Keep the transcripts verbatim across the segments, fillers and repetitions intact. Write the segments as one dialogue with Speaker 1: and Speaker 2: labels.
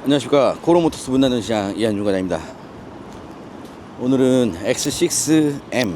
Speaker 1: 안녕하십니까. 코로모터스 문화는 시장 이한중 과장입니다. 오늘은 엑스 식스 엠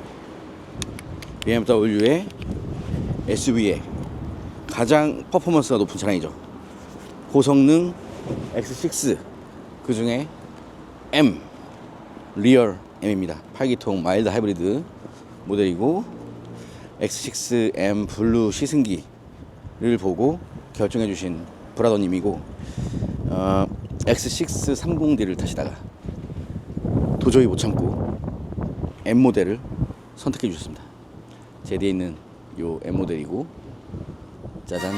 Speaker 1: 비엠더블유의 에스유브이의 가장 퍼포먼스가 높은 차량이죠. 고성능 엑스 식스, 그 중에 M 리얼 M입니다. 팔 기통 마일드 하이브리드 모델이고, 엑스 식스 엠 블루 시승기를 보고 결정해 주신 브라더님이고, 어, 엑스 식스 삼십디를 타시다가 도저히 못 참고 M 모델을 선택해 주셨습니다. 제 뒤에 있는 요 M 모델이고, 짜잔,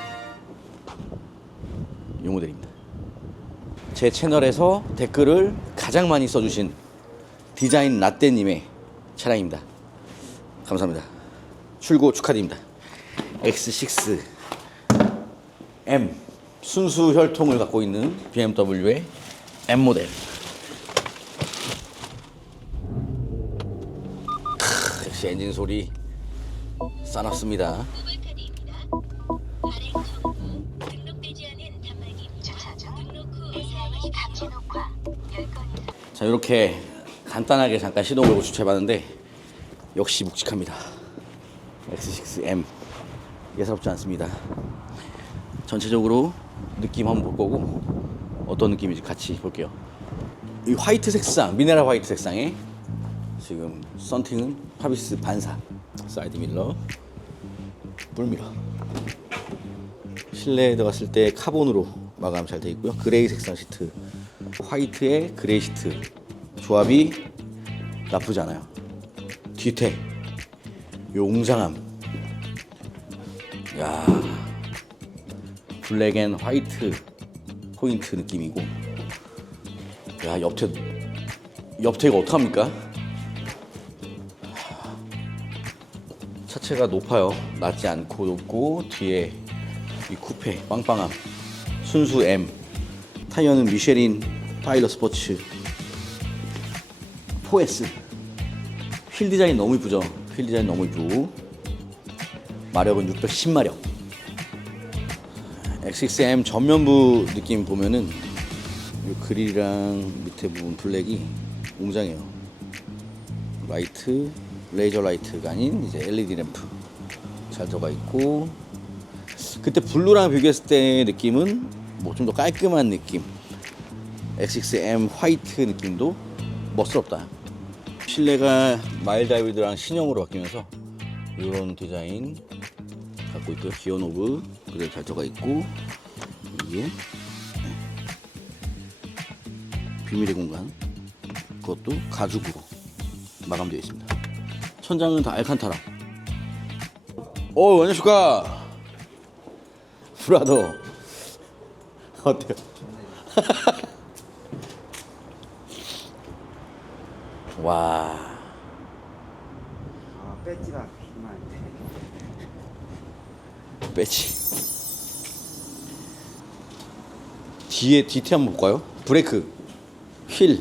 Speaker 1: 요 모델입니다. 제 채널에서 댓글을 가장 많이 써주신 디자인 라떼님의 차량입니다. 감사합니다. 출고 축하드립니다. 엑스 식스 엠 순수 혈통을 갖고 있는 비엠더블유의 M 모델. 크, 역시 엔진 소리 싸납습니다. 자, 이렇게 간단하게 잠깐 시동 걸고 주차해봤는데 역시 묵직합니다. 엑스 식스 엠 예사롭지 않습니다. 전체적으로 느낌 한번 볼 거고, 어떤 느낌인지 같이 볼게요. 이 화이트 색상, 미네랄 화이트 색상에 지금 썬팅은 파비스 반사, 사이드 밀러, 뿔미러, 실내에 들어갔을 때 카본으로 마감 잘 돼 있고요. 그레이 색상 시트, 화이트에 그레이 시트 조합이 나쁘지 않아요. 뒤태 요 웅장함, 야, 블랙 앤 화이트 포인트 느낌이고, 야, 옆태 옆태가 어떡합니까? 차체가 높아요. 낮지 않고 높고, 뒤에 이 쿠페 빵빵함, 순수 M, 타이어는 미쉐린 파일럿 스포츠 포 에스. 휠 디자인 너무 이쁘죠? 휠 디자인 너무 이쁘고, 마력은 육백십 마력. 엑스 식스 엠 전면부 느낌 보면은 이 그릴이랑 밑에 부분 블랙이 웅장해요. 라이트, 레이저 라이트가 아닌 이제 엘이디 램프 잘 들어가 있고, 그때 블루랑 비교했을 때 느낌은 뭐 좀 더 깔끔한 느낌. 엑스 식스 엠 화이트 느낌도 멋스럽다. 실내가 마일드 하이브리드랑 신형으로 바뀌면서 이런 디자인 갖고 있고요. 기어 노브 그대로 잘 들어가 있고, 이게 비밀의 공간, 그것도 가죽으로 마감되어 있습니다. 천장은 다 알칸타라. 오, 안녕하십니까. 브라더 어때요? 와,
Speaker 2: 아, 배지가 필요한데.
Speaker 1: 배치. 뒤에 디티 한번 볼까요? 브레이크, 휠,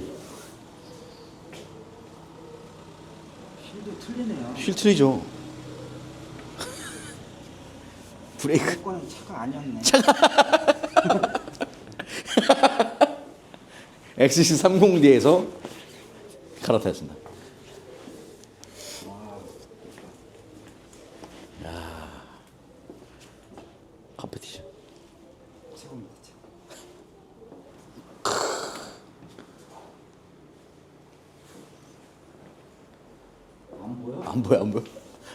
Speaker 2: 휠도 틀리네요.
Speaker 1: 휠 틀리죠. 브레이크.
Speaker 2: 내 거는 차가 아니었네.
Speaker 1: 엑스 식스 삼십디에서 갈아타였습니다. 야, 컴페티션.
Speaker 2: 최고입니다. 안 보여?
Speaker 1: 안 보여, 안 보여.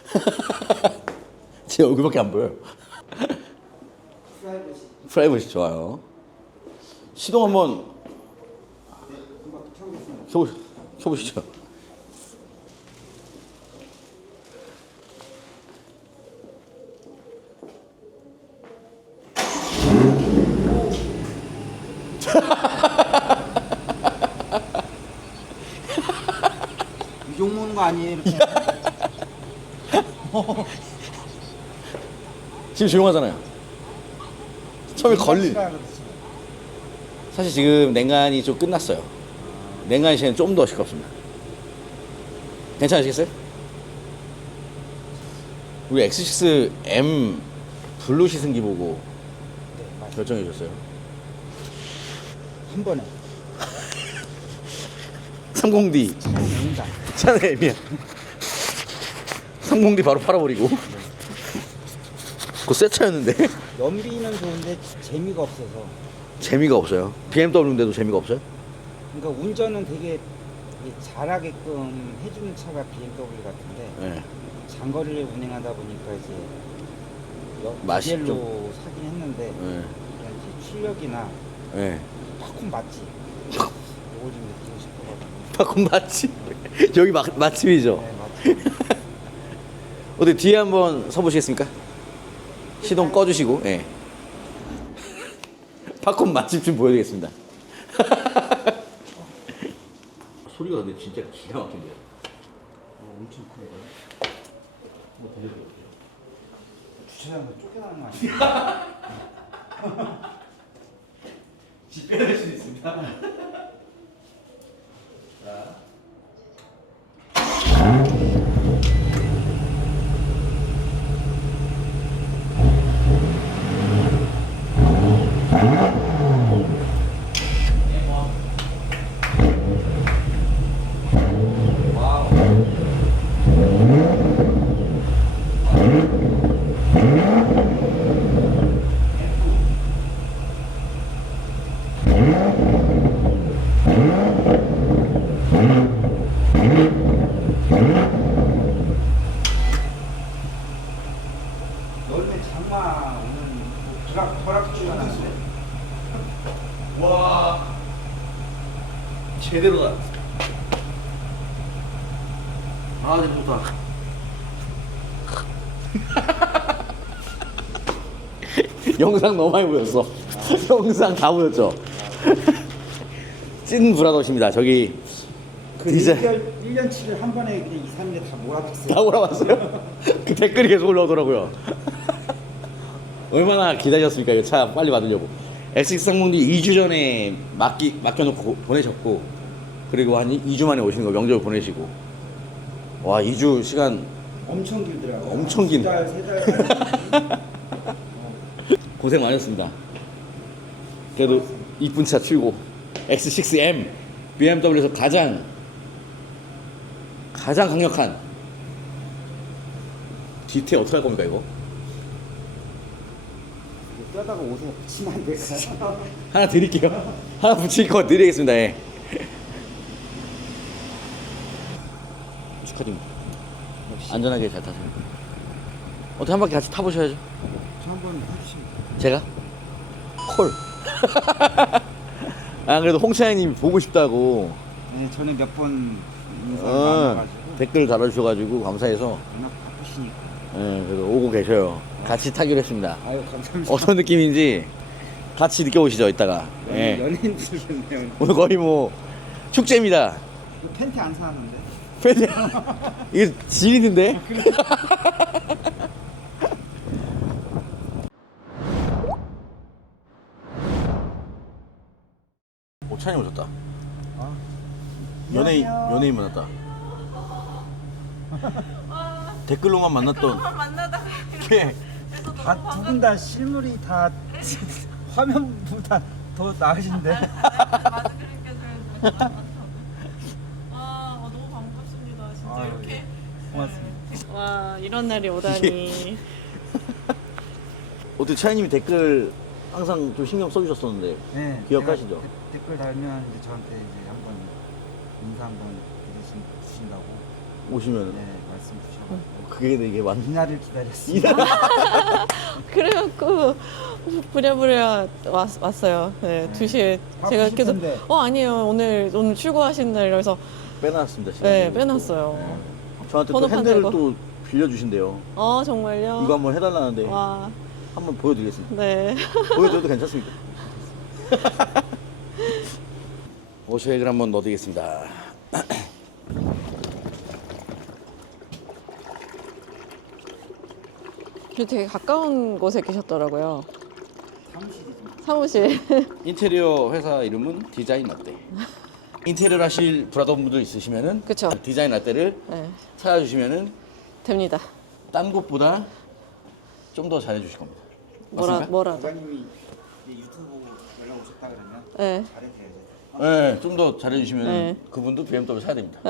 Speaker 1: 제 얼굴밖에 안 보여요.
Speaker 2: 프라이버시.
Speaker 1: 프라이버시 좋아요. 시동 한번
Speaker 2: 네, 금방 켜보겠습니다.
Speaker 1: 켜보, 켜보시죠.
Speaker 2: 욕 먹는 거 아니에요? 이렇게.
Speaker 1: 지금 조용하잖아요. 처음에 걸리. 사실 지금 냉간이 좀 끝났어요. 냉간 시에는 좀 더 시끄럽습니다. 괜찮으시겠어요? 우리 엑스 식스 엠 블루 시승기 보고 결정해 줬어요.
Speaker 2: 한 번에.
Speaker 1: 삼십 디
Speaker 2: 차량 연장.
Speaker 1: 차는 M이야. 삼십 디 바로 팔아버리고. 그거 새 차였는데
Speaker 2: 연비는 좋은데 재미가 없어서.
Speaker 1: 재미가 없어요. 비엠더블유인데도 재미가 없어요?
Speaker 2: 그러니까 운전은 되게 이게 잘하게끔 해주는 차가 비엠더블유 같은데
Speaker 1: 네.
Speaker 2: 장거리를 운행하다 보니까 이제 여-
Speaker 1: 맛이
Speaker 2: 디젤로
Speaker 1: 좀-
Speaker 2: 사긴 했는데
Speaker 1: 네.
Speaker 2: 그냥 이제 출력이나
Speaker 1: 네.
Speaker 2: 팝콘 맛집 이걸 좀 느끼고 싶어가지고.
Speaker 1: 팝콘 맛집. 여기 맛, 맛집이죠.
Speaker 2: 네, 맛집.
Speaker 1: 어디 뒤에 한번 서보시겠습니까? 시동 꺼주시고. 예. 팝콘 맛집 좀 보여드리겠습니다. 소리가 근데 진짜 기가 막힌데요.
Speaker 2: 어, 엄청 큰 거요.
Speaker 1: 뭐 들려드릴게요.
Speaker 2: 주차장에서 쫓겨나는 거 아니야?
Speaker 1: 집 빼낼 수 있습니다. 자.
Speaker 2: 원래 장마 오는 벼락 벼락주가 나는데
Speaker 1: 와. 제대로다. 아, 네, 좋다. 영상 너무 많이 보였어. 영상 다 보였죠? 찐 브라더십니다. 저기
Speaker 2: 그
Speaker 1: 디젤.
Speaker 2: 일 년치를 한 번에 그냥 이, 삼 일에 다 몰아봤어요.
Speaker 1: 다 올라왔어요? 그 댓글이 계속 올라오더라고요. 얼마나 기다렸습니까? 이 차 빨리 받으려고. 엑스엑스 상봉도 이 주 전에 맡기, 맡겨놓고 보내셨고, 그리고 한 이 주 만에 오시는 거 명절 보내시고. 와, 이 주 시간
Speaker 2: 엄청 길더라고요.
Speaker 1: 엄청 긴.
Speaker 2: 두 달, 세 달.
Speaker 1: 고생 많으셨습니다. 그래도 이쁜 차 출고. 엑스 식스 엠 비엠더블유에서 가장 가장 강력한 디테일 어떻게 할 겁니까 이거?
Speaker 2: 뼈다가 옷에 붙이면 안 될까요?
Speaker 1: 하나 드릴게요. 하나 붙일 거 드리겠습니다. 예. 축하드립니다. 안전하게 잘 타세요. 어떻게 한 바퀴 같이 타보셔야죠.
Speaker 2: 저 한번 해주시면 돼요.
Speaker 1: 제가? 콜. 아 그래도 홍차장님 보고 싶다고
Speaker 2: 네, 저는 몇 번 인사를
Speaker 1: 어,
Speaker 2: 나눠가지고
Speaker 1: 댓글 달아주셔가지고 감사해서
Speaker 2: 워낙 바쁘시니까.
Speaker 1: 예, 그래서 오고 계셔요. 같이 타기로 했습니다.
Speaker 2: 아유 감사합니다.
Speaker 1: 어떤 느낌인지 같이 느껴보시죠 이따가. 예.
Speaker 2: 연예인들이겠네요.
Speaker 1: 오늘 거의 뭐 축제입니다.
Speaker 2: 이거 팬티 안 사는데?
Speaker 1: 팬이 이게 질 있는데? 오찬이 오셨다.
Speaker 2: 아,
Speaker 1: 연예인
Speaker 2: 안녕하세요.
Speaker 1: 연예인 만났다. 댓글로만 만났던
Speaker 3: 만나다가
Speaker 1: 걔.
Speaker 2: 다두 분 다 실물이 다 화면보다 더 나으신데.
Speaker 3: 맞아 그렇게 잘 와 어, 너무 반갑습니다 진짜
Speaker 2: 아유,
Speaker 3: 이렇게
Speaker 2: 고맙습니다.
Speaker 3: 와 이런 날이 오다니
Speaker 1: 어떻게 차이님이 댓글 항상 좀 신경 써주셨었는데
Speaker 2: 네,
Speaker 1: 기억하시죠?
Speaker 2: 제가 데- 댓글 달면 이제 저한테 이제 한번 인사 한번 해주신 주신다고
Speaker 1: 오시면은
Speaker 2: 네 말씀 주셔가지고
Speaker 1: 그게 되게 완.
Speaker 2: 이날을 기다렸습니다.
Speaker 3: 그래갖고 부랴부랴 왔, 왔어요 네,
Speaker 2: 네.
Speaker 3: 두 시에
Speaker 2: 바쁘실
Speaker 3: 제가 계속
Speaker 2: 텐데.
Speaker 3: 어 아니에요 오늘 오늘 출고하신 날 이래서
Speaker 1: 빼놨습니다. 시간을.
Speaker 3: 네 빼놨어요
Speaker 1: 네. 저한테 또
Speaker 3: 번호판
Speaker 1: 핸들을
Speaker 3: 달고.
Speaker 1: 또 빌려주신대요.
Speaker 3: 어 정말요?
Speaker 1: 이거 한번 해달라는데
Speaker 3: 와
Speaker 1: 한번 보여드리겠습니다.
Speaker 3: 네.
Speaker 1: 보여줘도 괜찮습니까? 오쇼액을 한번 넣어드리겠습니다.
Speaker 3: 그리고 되게 가까운 곳에 계셨더라고요.
Speaker 2: 사무실이 좀
Speaker 3: 사무실.
Speaker 1: 인테리어 회사 이름은 디자인 라떼. 인테리어 하실 브라더분들 있으시면은
Speaker 3: 그쵸.
Speaker 1: 디자인 라떼를
Speaker 3: 네,
Speaker 1: 찾아주시면은
Speaker 3: 됩니다.
Speaker 1: 딴 곳보다 좀 더 잘해주실 겁니다.
Speaker 3: 뭐라
Speaker 1: 맞습니까?
Speaker 3: 뭐라.
Speaker 2: 과장님이 이제 유튜브 보고 연락 오셨다 그러면
Speaker 3: 네.
Speaker 2: 잘해줘야죠.
Speaker 1: 네, 좀 더 잘해주시면
Speaker 3: 네.
Speaker 1: 그분도 비엠더블유 사야 됩니다.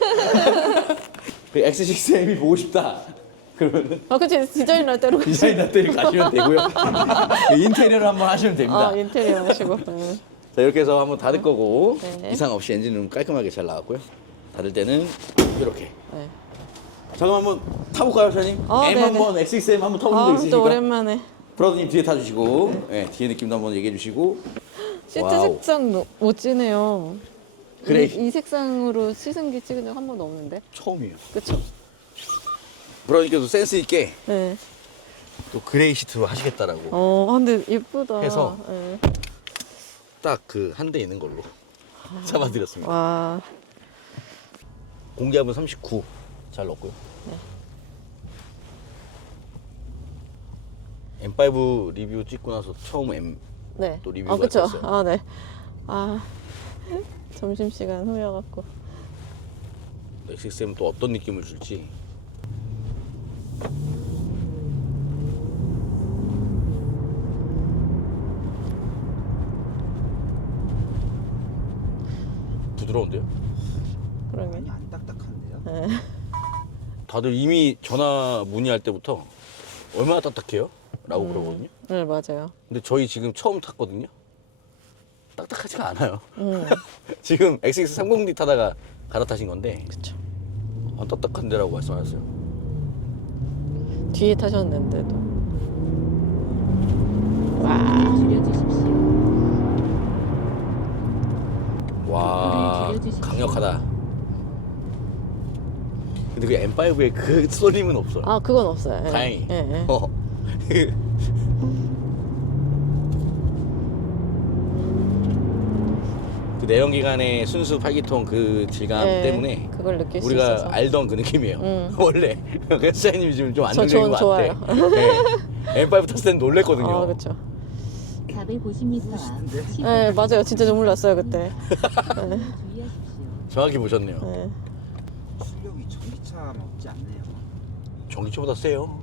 Speaker 1: 그 엑스 식스 엠이 보고 싶다. 그러면은
Speaker 3: 아, 그치. 디자인 할 때로.
Speaker 1: 디자인 라떼를 가시면 되고요. 그 인테리어를 한번 하시면 됩니다.
Speaker 3: 아, 인테리어 하시고. 네.
Speaker 1: 자, 이렇게 해서 한번 닫을 거고
Speaker 3: 네.
Speaker 1: 이상 없이 엔진은 깔끔하게 잘 나왔고요. 닫을 때는 이렇게.
Speaker 3: 네.
Speaker 1: 자, 그럼 한번 타볼까요, 사장님?
Speaker 3: 어,
Speaker 1: M
Speaker 3: 네네.
Speaker 1: 한번 엑스 식스 엠 한번 타보신 적
Speaker 3: 아,
Speaker 1: 있으십니까?
Speaker 3: 또 오랜만에.
Speaker 1: 브라더님 뒤에 타주시고, 네. 뒤에 느낌도 한번 얘기해 주시고.
Speaker 3: 시트
Speaker 1: 와우.
Speaker 3: 색상 너- 멋지네요.
Speaker 1: 그래.
Speaker 3: 이, 이 색상으로 시승기 찍은 적 한 번도 없는데.
Speaker 1: 처음이에요.
Speaker 3: 그쵸?
Speaker 1: 브라더님께서 센스 있게
Speaker 3: 네.
Speaker 1: 또 그레이 시트로 하시겠다라고
Speaker 3: 어, 아, 근데 예쁘다.
Speaker 1: 해서.
Speaker 3: 네.
Speaker 1: 딱 그 한 대 있는 걸로 잡아드렸습니다.
Speaker 3: 와.
Speaker 1: 공기압은 삼십구 잘 넣었고요.
Speaker 3: 네.
Speaker 1: 엠 파이브 리뷰 찍고 나서 처음 M
Speaker 3: 네.
Speaker 1: 또 리뷰가
Speaker 3: 아, 그쵸?
Speaker 1: 있었어요.
Speaker 3: 아, 네. 아. 점심시간 후여갖고.
Speaker 1: 엑스 식스 엠은 또 어떤 느낌을 줄지. 부드러운데요?
Speaker 3: 그러게.
Speaker 2: 많이 안 딱딱한데요?
Speaker 3: 네.
Speaker 1: 다들 이미 전화 문의할 때부터 얼마나 딱딱해요? 라고 그러거든요.
Speaker 3: 네, 맞아요.
Speaker 1: 근데 저희 지금 처음 탔거든요. 딱딱하지가 않아요.
Speaker 3: 음,
Speaker 1: 지금 엑스 식스 삼십 디 타다가 갈아타신 건데
Speaker 3: 그쵸.
Speaker 1: 아, 딱딱한데라고 말씀하셨어요.
Speaker 3: 뒤에 타셨는데도. 와.
Speaker 1: 와, 강력하다. 근데 그 엠 파이브에 그 쏠림은 없어요.
Speaker 3: 아, 그건 없어요. 예.
Speaker 1: 다행히.
Speaker 3: 예, 예.
Speaker 1: 어. 그 내연기관의 순수 팔 기통 그 질감
Speaker 3: 예,
Speaker 1: 때문에
Speaker 3: 그걸 느낄 수
Speaker 1: 우리가
Speaker 3: 있어서.
Speaker 1: 알던 그 느낌이에요.
Speaker 3: 음.
Speaker 1: 원래. 그래서 사장님이 지금 좀
Speaker 3: 저
Speaker 1: 안정적인
Speaker 3: 좋은-
Speaker 1: 것 같아.
Speaker 3: 좋아요.
Speaker 1: 네. 엠 파이브 탔을 땐 놀랬거든요.
Speaker 3: 아, 그쵸.
Speaker 4: 사백오십 미터
Speaker 3: 네, 맞아요. 진짜 좀 놀랐어요, 그때. 네.
Speaker 4: 주의하십시오.
Speaker 1: 정확히 보셨네요.
Speaker 3: 네.
Speaker 2: 출력이 전기차 먹지 않네요.
Speaker 1: 전기차보다 세요.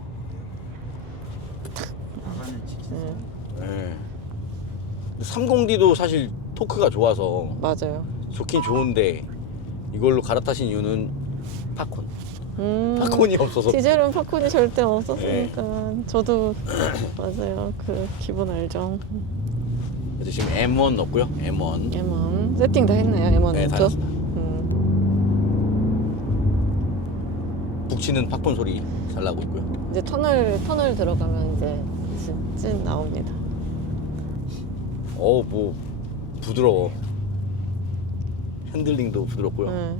Speaker 2: 나가는 지지선.
Speaker 3: 네.
Speaker 1: 네. 삼십 디도 사실 토크가 좋아서
Speaker 3: 맞아요.
Speaker 1: 좋긴 좋은데 이걸로 갈아타신 이유는 팝콘.
Speaker 3: 음.
Speaker 1: 팝콘이 없어서.
Speaker 3: 디젤은 팝콘이 절대 없었으니까. 저도, 맞아요. 그 기분 알죠.
Speaker 1: 그래서 지금 엠 원 넣었고요. 엠 원.
Speaker 3: 엠원. 세팅 다 했네요, 엠원.
Speaker 1: 네, 다
Speaker 3: 도
Speaker 1: 했습니다.
Speaker 3: 음.
Speaker 1: 북치는 팝콘 소리 잘 나고 있고요.
Speaker 3: 이제 터널, 터널 들어가면 이제 찐, 찐 나옵니다.
Speaker 1: 어우, 뭐 부드러워. 핸들링도 부드럽고요.
Speaker 3: 네.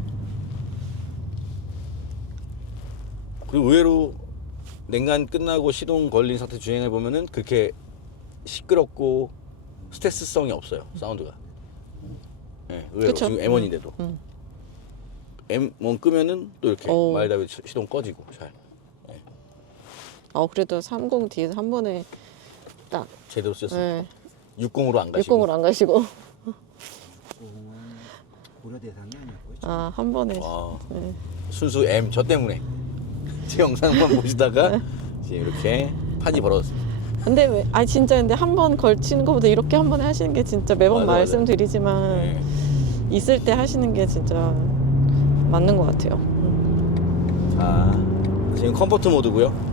Speaker 1: 그리고 의외로 냉간 끝나고 시동 걸린 상태 주행해 보면은 그렇게 시끄럽고 스트레스성이 없어요. 사운드가. 네, 의외로
Speaker 3: 그쵸.
Speaker 1: 지금 엠 원인데도
Speaker 3: 음.
Speaker 1: 엠 원 끄면은 또 이렇게
Speaker 3: 오.
Speaker 1: 마일드하게 시동 꺼지고 잘
Speaker 3: 어, 그래도 삼십 D에서 한 번에 딱.
Speaker 1: 제대로 쓰였어요.
Speaker 3: 네.
Speaker 1: 육십으로 안 가시고.
Speaker 3: 육십으로 안 가시고.
Speaker 2: 공은 고려 대상이 아니었고요.
Speaker 3: 아, 한 번에.
Speaker 1: 와,
Speaker 3: 네.
Speaker 1: 순수 M 저 때문에 제 영상만 보시다가 지금 이렇게 판이 벌어졌습니다.
Speaker 3: 근데 왜, 아 진짜 근데 한 번 걸치는 것보다 이렇게 한 번에 하시는 게 진짜 매번
Speaker 1: 맞아, 맞아.
Speaker 3: 말씀드리지만
Speaker 1: 네.
Speaker 3: 있을 때 하시는 게 진짜 맞는 것 같아요. 음.
Speaker 1: 자, 지금 컴포트 모드고요.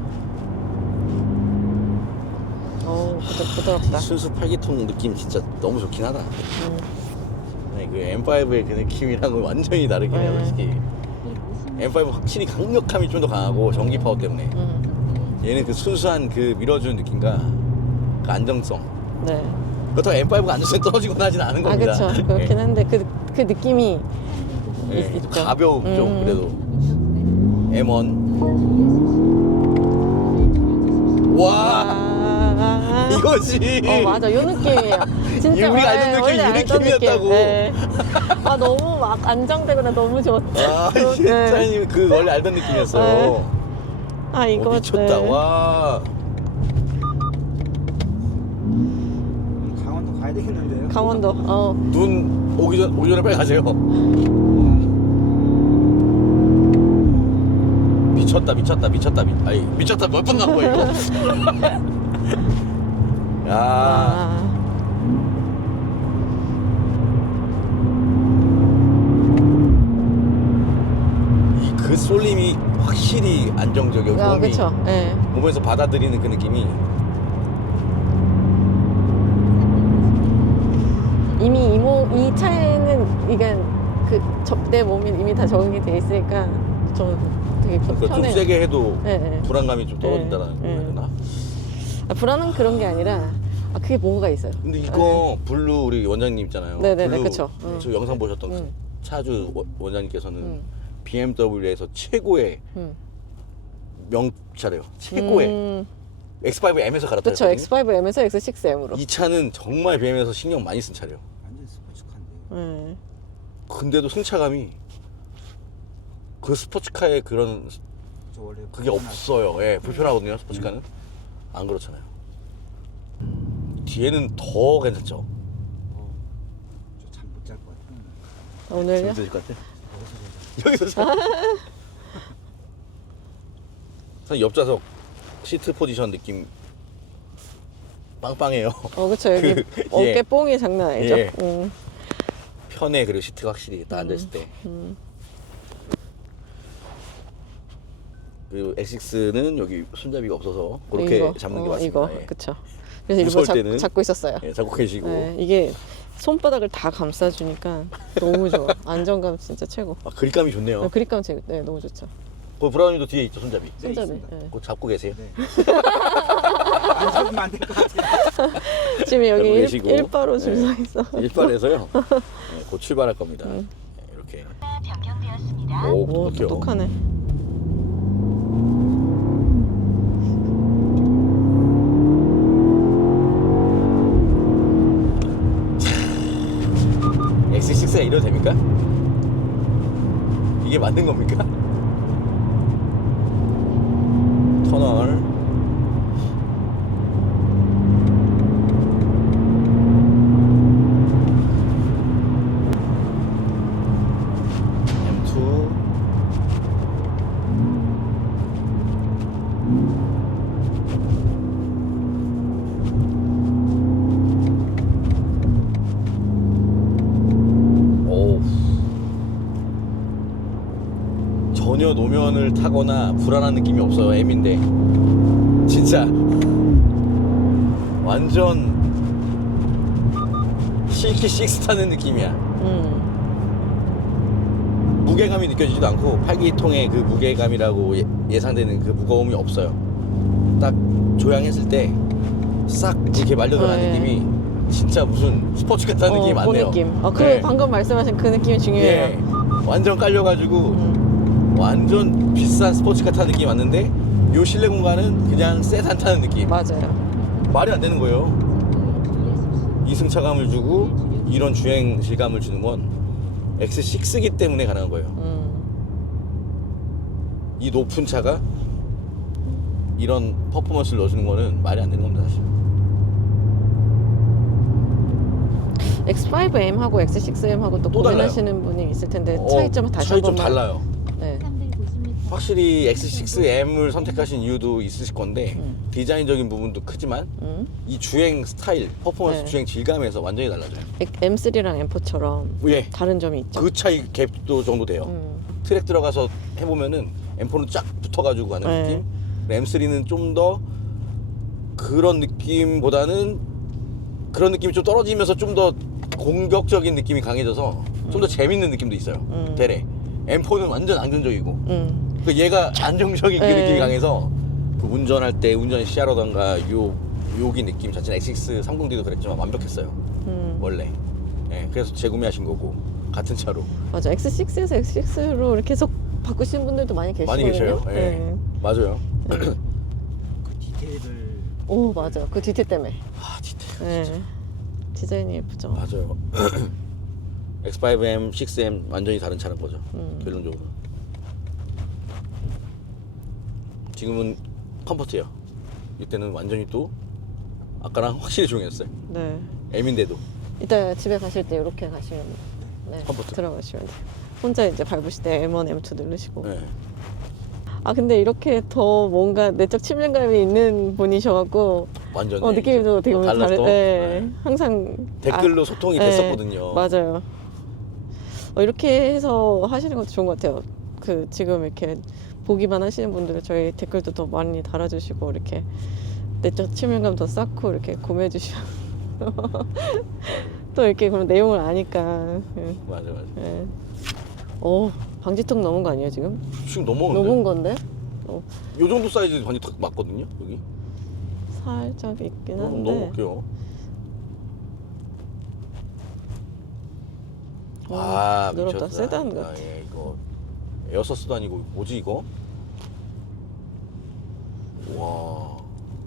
Speaker 3: 어우, 부드, 부드럽다.
Speaker 1: 순수 팔 기통 느낌 진짜 너무 좋긴 하다.
Speaker 3: 음.
Speaker 1: 네, 그 엠 파이브의 그 느낌이랑은 완전히 다르긴 해요,
Speaker 3: 네.
Speaker 1: 솔직히. 엠 파이브 확실히 강력함이 좀 더 강하고 전기 파워 때문에
Speaker 3: 음.
Speaker 1: 얘는 그 순수한 그 밀어주는 느낌과 그 안정성.
Speaker 3: 네.
Speaker 1: 그렇다고 엠 파이브가 안정성이 떨어지거나 하진 않은
Speaker 3: 아,
Speaker 1: 겁니다.
Speaker 3: 그쵸. 그렇긴
Speaker 1: 네.
Speaker 3: 한데 그, 그 느낌이
Speaker 1: 네,
Speaker 3: 있- 있죠.
Speaker 1: 가벼워 좀
Speaker 3: 음.
Speaker 1: 그래도. 엠 원. 와,
Speaker 3: 아,
Speaker 1: 이거지.
Speaker 3: 어, 맞아. 요 느낌이에요. 진짜
Speaker 1: 우리가 알던
Speaker 3: 원래-
Speaker 1: 느낌이
Speaker 3: 원래
Speaker 1: 이
Speaker 3: 알던
Speaker 1: 느낌이었다고.
Speaker 3: 느낌. 네. 아, 너무 막 안정되거나 너무 좋죠.
Speaker 1: 아,
Speaker 3: 네.
Speaker 1: 진짜님 그 원래 알던 느낌이었어요.
Speaker 3: 아, 이거
Speaker 1: 어, 미쳤다.
Speaker 3: 네.
Speaker 1: 와.
Speaker 2: 강원도 가야 되겠는데요?
Speaker 3: 강원도. 어.
Speaker 1: 눈 오기 전 오기 전에 빨리 가세요. 미쳤다 미쳤다 미쳤다 미, 아니 미쳤다 몇 번 나온 거야 이거? 야,
Speaker 3: 아.
Speaker 1: 확실히 안정적이고
Speaker 3: 아,
Speaker 1: 몸이
Speaker 3: 그쵸. 예.
Speaker 1: 몸에서 받아들이는 그 느낌이
Speaker 3: 이미 이모 이 차에는 이게 그내 몸이 이미 다 적응이 돼 있으니까 저 되게 좀
Speaker 1: 그러니까 좀
Speaker 3: 편해요.
Speaker 1: 세게 해도
Speaker 3: 예, 예.
Speaker 1: 불안감이 좀 떨어진다는
Speaker 3: 네,
Speaker 1: 거 해야
Speaker 3: 네.
Speaker 1: 되나?
Speaker 3: 아, 불안은 그런 게 아니라 아, 그게 뭐가 있어요.
Speaker 1: 근데 이거 블루 우리 원장님 있잖아요.
Speaker 3: 네네네,
Speaker 1: 블루
Speaker 3: 그쵸. 응.
Speaker 1: 저 영상 보셨던
Speaker 3: 응.
Speaker 1: 그 차주 원- 원장님께서는
Speaker 3: 응.
Speaker 1: 비엠더블유에서 최고의
Speaker 3: 음.
Speaker 1: 명차래요. 최고의
Speaker 3: 음,
Speaker 1: 엑스 파이브 엠에서 갈았다
Speaker 3: 그쵸.
Speaker 1: 했거든요.
Speaker 3: 엑스 파이브 엠에서 엑스 식스 엠으로.
Speaker 1: 이 차는 정말 비엠에서 신경 많이 쓴 차래요.
Speaker 2: 완전 스포츠카인데.
Speaker 3: 예.
Speaker 1: 근데도 승차감이 그 스포츠카의 그런
Speaker 2: 저 원래
Speaker 1: 그게
Speaker 2: 불편하죠.
Speaker 1: 없어요. 예, 불편하거든요. 스포츠카는 안 그렇잖아요. 뒤에는 더 괜찮죠.
Speaker 2: 어, 저잠 못 잘 것 같아.
Speaker 3: 오늘요?
Speaker 1: 재밌으실 것 같아. 여기서 자. 사실 옆좌석 시트 포지션 느낌 빵빵해요.
Speaker 3: 어, 그쵸. 여기
Speaker 1: 그,
Speaker 3: 어깨
Speaker 1: 예.
Speaker 3: 뽕이 장난 아니죠.
Speaker 1: 예.
Speaker 3: 음.
Speaker 1: 편해. 그리고 시트가 확실히 딱 앉아있을 때.
Speaker 3: 음.
Speaker 1: 그리고 엑스식스는 여기 손잡이가 없어서 그렇게
Speaker 3: 이거,
Speaker 1: 잡는 게
Speaker 3: 어,
Speaker 1: 맞습니다.
Speaker 3: 이거,
Speaker 1: 예.
Speaker 3: 그쵸. 그래서 일부러
Speaker 1: 무서울
Speaker 3: 잡,
Speaker 1: 때는
Speaker 3: 잡고 있었어요.
Speaker 1: 예, 잡고 계시고.
Speaker 3: 네, 이게 손바닥을 다 감싸주니까 너무 좋아. 안정감 진짜 최고.
Speaker 1: 아, 그립감이 좋네요.
Speaker 3: 네, 그립감 제, 네, 너무 좋죠.
Speaker 1: 그 브라운이도 뒤에 있죠, 손잡이.
Speaker 2: 네,
Speaker 3: 손잡이.
Speaker 2: 있습니다.
Speaker 3: 네.
Speaker 1: 그거 잡고 계세요.
Speaker 2: 네. 안 잡으면 안 될 것 같아요.
Speaker 3: 지금 여기
Speaker 1: 잡고
Speaker 3: 일,
Speaker 1: 계시고.
Speaker 3: 일바로 줄
Speaker 1: 네.
Speaker 3: 서 있어.
Speaker 1: 일발에서요. 네, 곧 출발할 겁니다.
Speaker 3: 음.
Speaker 1: 네, 이렇게.
Speaker 4: 변경되었습니다.
Speaker 1: 오,
Speaker 3: 오,
Speaker 1: 똑똑해요.
Speaker 3: 똑똑하네.
Speaker 1: 엑스식스가 이래도 됩니까? 이게 맞는 겁니까? 터널. 엠투. 오. 전혀 노면을 타거나 불안한 느낌이 없어요. M인데 진짜 완전 실키 식스 타는 느낌이야.
Speaker 3: 음.
Speaker 1: 무게감이 느껴지지도 않고 팔기통의 그 무게감이라고 예, 예상되는 그 무거움이 없어요. 딱 조향했을 때 싹 이렇게 말려들어가는
Speaker 3: 네.
Speaker 1: 느낌이 진짜 무슨 스포츠카 타는 느낌이
Speaker 3: 어,
Speaker 1: 많네요.
Speaker 3: 그 느낌. 어, 그
Speaker 1: 네.
Speaker 3: 방금 말씀하신 그 느낌이 중요해요.
Speaker 1: 예, 완전 깔려가지고
Speaker 3: 음.
Speaker 1: 완전 비싼 스포츠카 타는 느낌이 왔는데 요 실내 공간은 그냥 세단 타는 느낌.
Speaker 3: 맞아요.
Speaker 1: 말이 안 되는 거예요. 이승차감을 주고 이런 주행 질감을 주는 건 엑스식스이기 때문에 가능한 거예요.
Speaker 3: 음.
Speaker 1: 이 높은 차가 이런 퍼포먼스를 넣어주는 거는 말이 안 되는 겁니다, 사실.
Speaker 3: 엑스 파이브 엠하고 엑스 식스 엠하고 또
Speaker 1: 또
Speaker 3: 고민하시는 분이 있을 텐데
Speaker 1: 어,
Speaker 3: 차이점을 다시
Speaker 1: 차이점
Speaker 3: 한번만.
Speaker 1: 달라요.
Speaker 3: 네.
Speaker 4: 삼백오십 미터.
Speaker 1: 확실히 엑스식스 엠을 선택하신 이유도 있으실 건데
Speaker 3: 음.
Speaker 1: 디자인적인 부분도 크지만
Speaker 3: 음.
Speaker 1: 이 주행 스타일, 퍼포먼스
Speaker 3: 네.
Speaker 1: 주행 질감에서 완전히 달라져요.
Speaker 3: 엠 쓰리랑 엠 포처럼
Speaker 1: 예,
Speaker 3: 다른 점이 있죠.
Speaker 1: 그 차이 갭도 정도 돼요.
Speaker 3: 음.
Speaker 1: 트랙 들어가서 해보면은 엠포는 쫙 붙어가지고 가는
Speaker 3: 네.
Speaker 1: 느낌. 엠쓰리는 좀 더 그런 느낌보다는 그런 느낌이 좀 떨어지면서 좀 더 공격적인 느낌이 강해져서 좀 더 재밌는 느낌도 있어요.
Speaker 3: 음.
Speaker 1: 대래. 엠포는 완전 안정적이고
Speaker 3: 음.
Speaker 1: 그 얘가 안정적인 그
Speaker 3: 네.
Speaker 1: 느낌이 강해서 그 운전할 때 운전 시야라던가 요 요기 느낌 자체는 엑스식스 삼십디도 그랬지만 완벽했어요.
Speaker 3: 음.
Speaker 1: 원래. 예, 그래서 재구매하신 거고 같은 차로
Speaker 3: 맞아. 엑스 식스에서 엑스 식스로 이렇게 계속 바꾸시는 분들도 많이 계시거든요.
Speaker 1: 많이 계셔요. 예.
Speaker 3: 네.
Speaker 1: 맞아요.
Speaker 2: 그 디테일을
Speaker 3: 오, 맞아. 그 디테일 때문에.
Speaker 1: 아 디테일
Speaker 3: 네. 디자인이 예쁘죠.
Speaker 1: 맞아요. 엑스 파이브 엠, 식스 엠 완전히 다른 차는 거죠.
Speaker 3: 음.
Speaker 1: 결론적으로. 지금은 컴포트예요. 이때는 완전히 또 아까랑 확실히 조용했어요.
Speaker 3: 네.
Speaker 1: M인데도.
Speaker 3: 이따 집에 가실 때 이렇게 가시면 네,
Speaker 1: 컴포트.
Speaker 3: 들어가시면 돼요. 혼자 이제 밟으실 때 엠 원, 엠 투 누르시고.
Speaker 1: 네.
Speaker 3: 아 근데 이렇게 더 뭔가 내적 친밀감이 있는 분이셔갖고
Speaker 1: 완전
Speaker 3: 어, 느낌도 되게
Speaker 1: 어,
Speaker 3: 다르.
Speaker 1: 달랐어.
Speaker 3: 네.
Speaker 1: 네.
Speaker 3: 항상
Speaker 1: 댓글로
Speaker 3: 아,
Speaker 1: 소통이
Speaker 3: 네,
Speaker 1: 됐었거든요.
Speaker 3: 맞아요. 어, 이렇게 해서 하시는 것도 좋은 것 같아요. 그 지금 이렇게 보기만 하시는 분들은 저희 댓글도 더 많이 달아주시고 이렇게 내적 친밀감 더 쌓고 이렇게 구매해 주시면 또 이렇게 그런 내용을 아니까. 예.
Speaker 1: 맞아 맞아.
Speaker 3: 예. 어 방지턱 넘은 거 아니에요 지금?
Speaker 1: 지금 넘어오는데?
Speaker 3: 넘은 건데? 어,
Speaker 1: 요 정도 사이즈 방지턱 맞거든요 여기.
Speaker 3: 살짝 있긴
Speaker 1: 어,
Speaker 3: 한데.
Speaker 1: 넘어볼게요.
Speaker 3: 어,
Speaker 1: 아
Speaker 3: 늘었다.
Speaker 1: 미쳤다.
Speaker 3: 세단
Speaker 1: 아,
Speaker 3: 같아.
Speaker 1: 예, 이거 에어서스도 아니고 뭐지 이거? 와.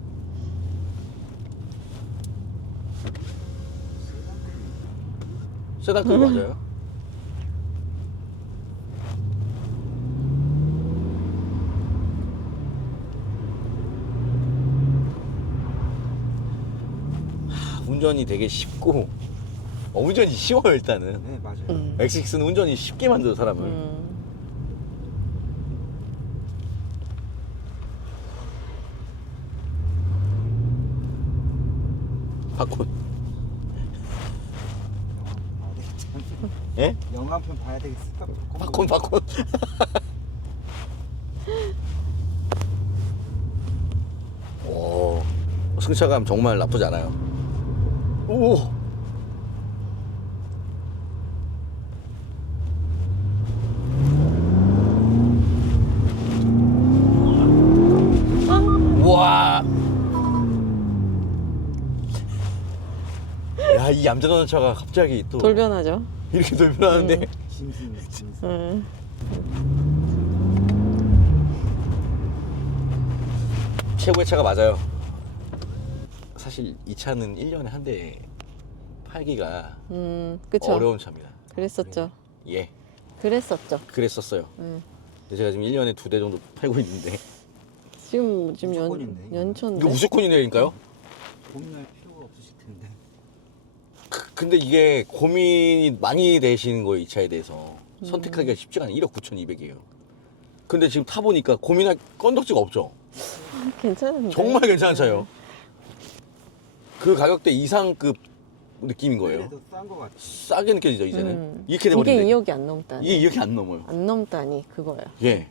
Speaker 1: 세단급이 맞아요? 하, 운전이 되게 쉽고 어, 운전이 쉬워요 일단은.
Speaker 2: 네 맞아요.
Speaker 3: 음.
Speaker 1: 엑스식스는 운전이 쉽게 만들어 사람을.
Speaker 3: 음.
Speaker 1: 바콘.
Speaker 2: 아, 네, 참.
Speaker 1: 예?
Speaker 2: 영화 한 편 봐야 되겠어.
Speaker 1: 바콘 바콘. 오, 승차감 정말 나쁘지 않아요. 오. 와. 야, 이 얌전한 차가 갑자기 또
Speaker 3: 돌변하죠.
Speaker 1: 이렇게 돌변하는데.
Speaker 3: 음.
Speaker 2: 짐승 짐승.
Speaker 3: 음.
Speaker 1: 최고의 차가 맞아요. 사실 이 차는 일 년에 한 대 팔기가
Speaker 3: 음, 그쵸.
Speaker 1: 어려운 차입니다.
Speaker 3: 그랬었죠.
Speaker 1: 예,
Speaker 3: 그랬었죠.
Speaker 1: 그랬었어요.
Speaker 3: 음.
Speaker 1: 근데 제가 지금 일 년에 두 대 정도 팔고 있는데
Speaker 3: 지금 지금 연
Speaker 2: 무조건인데, 이거.
Speaker 3: 연초인데.
Speaker 1: 이거 무조건이네니까요.
Speaker 2: 고민할 필요가 없으실 텐데.
Speaker 1: 그- 근데 이게 고민이 많이 되시는 거예요, 이 차에 대해서.
Speaker 3: 음.
Speaker 1: 선택하기가 쉽지가 않아요. 일억 구천이백이에요. 근데 지금 타보니까 고민할 건덕지가 없죠.
Speaker 3: 괜찮은데.
Speaker 1: 정말 괜찮은 차예요. 그 가격대 이상급 느낌인 거예요.
Speaker 2: 그래도 싼거 같아.
Speaker 1: 싸게 느껴지죠, 이제는.
Speaker 3: 음.
Speaker 1: 이렇게 돼버리면
Speaker 3: 이게 이억이 안 넘다니.
Speaker 1: 이게 이렇게 안 넘어요.
Speaker 3: 안 넘다니 그거야.
Speaker 1: 예.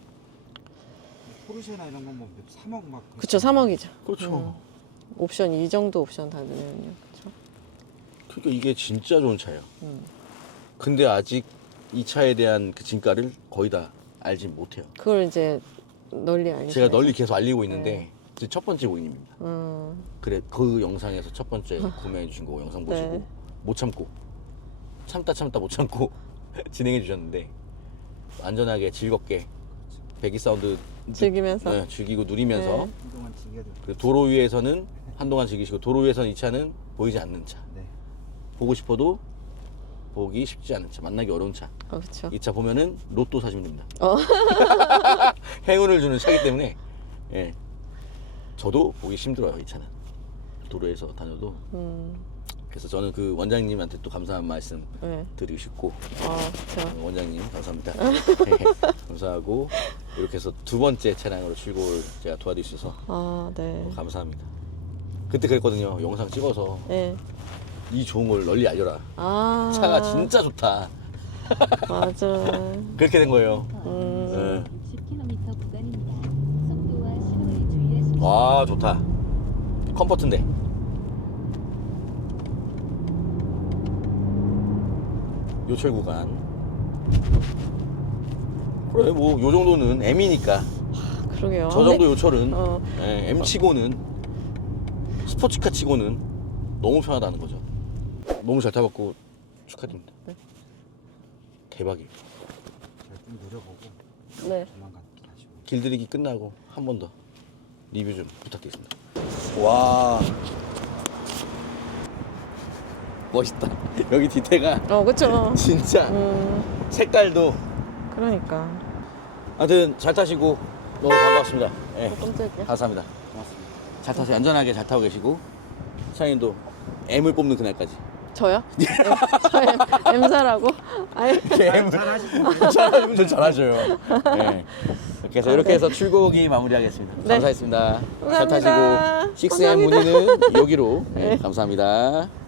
Speaker 2: 포르쉐나 이런 건뭐 삼억 막.
Speaker 3: 그쵸, 삼억이죠.
Speaker 1: 그렇죠.
Speaker 3: 음. 옵션 이 정도 옵션 다 넣으면요. 그쵸.
Speaker 1: 그러니까 이게 진짜 좋은 차예요.
Speaker 3: 음.
Speaker 1: 근데 아직 이 차에 대한 그 진가를 거의 다 알지 못해요.
Speaker 3: 그걸 이제 널리 알리죠.
Speaker 1: 제가 널리 계속 알리고 있는데 지금 첫 번째 고객님입니다.
Speaker 3: 음.
Speaker 1: 그래 그 영상에서 첫 번째 구매해 주신 거 영상 보시고
Speaker 3: 네.
Speaker 1: 못 참고 참다 참다 못 참고 진행해 주셨는데 안전하게 즐겁게 배기 사운드
Speaker 3: 즐기면서.
Speaker 1: 네, 즐기고 누리면서
Speaker 3: 네.
Speaker 2: 한동안 즐겨도.
Speaker 1: 그리고 도로 위에서는 한동안 즐기시고 도로 위에서는 이 차는 보이지 않는 차.
Speaker 2: 네.
Speaker 1: 보고 싶어도 보기 쉽지 않은 차, 만나기 어려운 차.
Speaker 3: 어, 그쵸.
Speaker 1: 이 차 보면은 로또 사시면 됩니다.
Speaker 3: 어.
Speaker 1: 행운을 주는 차기 때문에 예. 저도 보기 힘들어요, 이 차는. 도로에서 다녀도.
Speaker 3: 음.
Speaker 1: 그래서 저는 그 원장님한테 또 감사한 말씀
Speaker 3: 네.
Speaker 1: 드리고 싶고
Speaker 3: 어, 그쵸.
Speaker 1: 원장님 감사합니다. 네, 감사하고 이렇게 해서 두 번째 차량으로 출고를 제가 도와드릴 수 있어서
Speaker 3: 아, 네.
Speaker 1: 너무 감사합니다. 그때 그랬거든요. 영상 찍어서
Speaker 3: 네.
Speaker 1: 이 좋은 걸 널리 알려라.
Speaker 3: 아.
Speaker 1: 차가 진짜 좋다.
Speaker 3: 맞아.
Speaker 1: 그렇게 된 거예요.
Speaker 3: 음.
Speaker 1: 네.
Speaker 4: 육십 킬로미터 구간입니다. 속도와 신호에 주의하십시오.
Speaker 1: 와 좋다. 컴포트인데. 요철 구간. 그래 뭐 요 정도는 M이니까
Speaker 3: 그러게요.
Speaker 1: 저 정도 요철은
Speaker 3: 어.
Speaker 1: 예, M치고는 스포츠카 치고는 너무 편하다는 거죠. 너무 잘 타봤고 축하드립니다.
Speaker 3: 네.
Speaker 1: 대박이에요.
Speaker 2: 좀 누려보고
Speaker 3: 네.
Speaker 2: 조만간 하시고.
Speaker 1: 길들이기 끝나고 한 번 더 리뷰 좀 부탁드리겠습니다. 와 멋있다. 여기 뒤태가
Speaker 3: 어, 그쵸.
Speaker 1: 진짜
Speaker 3: 음.
Speaker 1: 색깔도.
Speaker 3: 그러니까.
Speaker 1: 하여튼 잘 타시고 너무 반갑습니다. 예,
Speaker 3: 깜짝이야.
Speaker 1: 감사합니다.
Speaker 2: 고맙습니다.
Speaker 1: 잘 타세요. 안전하게 잘 타고 계시고 사장님도 M을 뽑는 그날까지.
Speaker 3: 저요? 네. 저 M, M사라고? 아니.
Speaker 1: M을 잘하시면 좀 잘하셔요. 네. 이렇게 해서 이렇게 해서 출고기 마무리하겠습니다.
Speaker 3: 네.
Speaker 1: 감사했습니다. 잘
Speaker 3: 감사합니다.
Speaker 1: 타시고 식스엠 문의는 여기로. 네, 감사합니다.